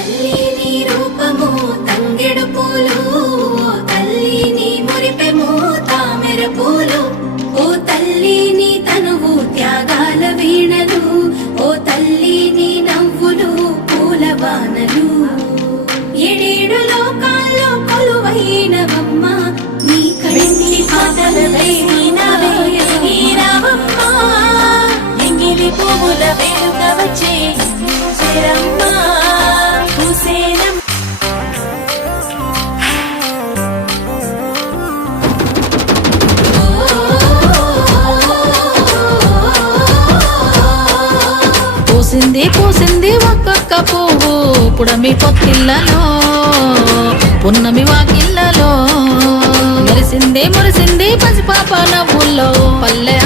తల్లి నీ రూపము తంగెడు పూలు, ఓ తల్లి నీ మురిపెము తామెర పూలు, ఓ తల్లి నీ తనువు త్యాగాల వీణలు, ఓ తల్లి నీ నవ్వులు పూల బాణలు. ఏడేడు లోకాల్లో కొలువైనవమ్మ, నీ కంటి పాటలపై రావమ్మ, ఎంగిలి పువ్వుల వేడుక వచ్చే చేరమ్మ హుసేనమ్మ. పూసింది పూసింది ఒక్కొక్క పువ్వు పుడమి పొత్తిళ్ళలో, పున్నమి వాకిళ్ళలో, మురిసింది మురిసింది పసిపాప నవ్వుల్లో, పల్లె